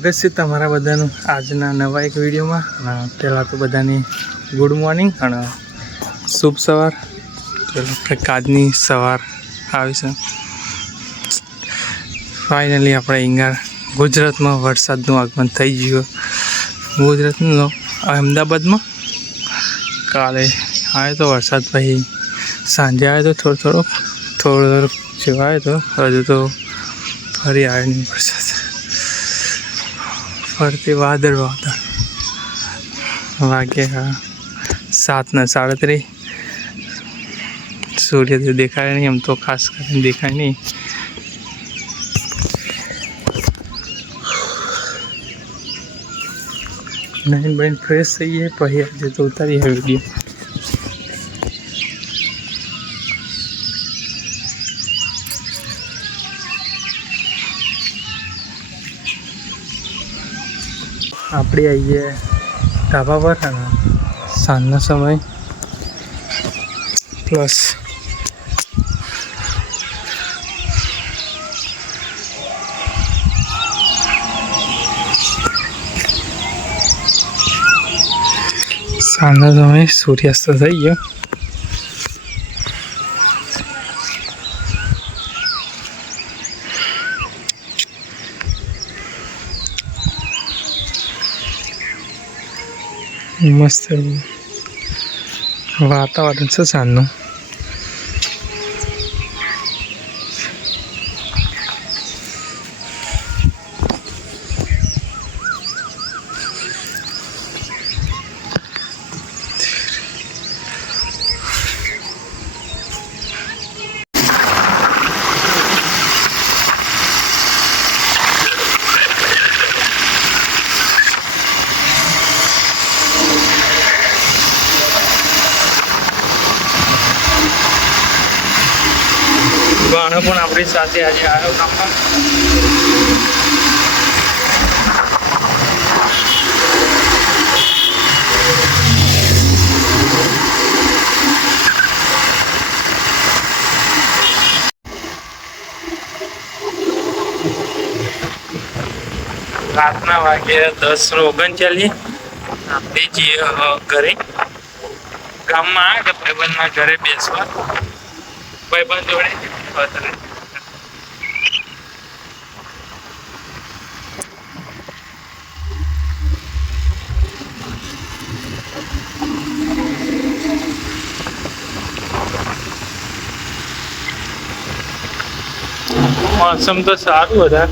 સ્વાગત છે તમારા બધાનું આજના નવા એક વિડીયોમાં. અને પહેલાં તો બધાની ગુડ મોર્નિંગ અને શુભ સવાર. કંઈક આજની સવાર આવી છે. ફાઇનલી આપણે અહીંયા ગુજરાતમાં વરસાદનું આગમન થઈ ગયું. ગુજરાતનો અમદાવાદમાં કાલે આવ્યો તો વરસાદ, પછી સાંજે આવ્યો તો થોડો જેવો આવ્યો તો. હજુ તો ફરી આવ્યો નહીં વરસાદ. ફરતી વાદળ વાગ્યા 7:37. સૂર્ય દેખાય નહીં, એમ તો ખાસ કરીને દેખાય નહીં. નાઈન બાઈન ફ્રેશ થઈએ પછી આજે તો ઉતારીએ વિડીયો. આપણે આવીએ ધાબા પર અને સાંજનો સમય પ્લસ સાંજનો સમય સૂર્યાસ્ત થઈ ગયો. મસ્ત વાતાવરણ છે સાંજનું. ગાણો પણ આપણી સાથે આજે આવ્યો કામમાં. રાતના વાગ્યા 10:39. આપણે જઈએ ઘરે. ગામમાં આવે કે ભાઈબંધના ઘરે બેસવા, ભાઈબંધ જોડે મોસમ તો સારું હતા.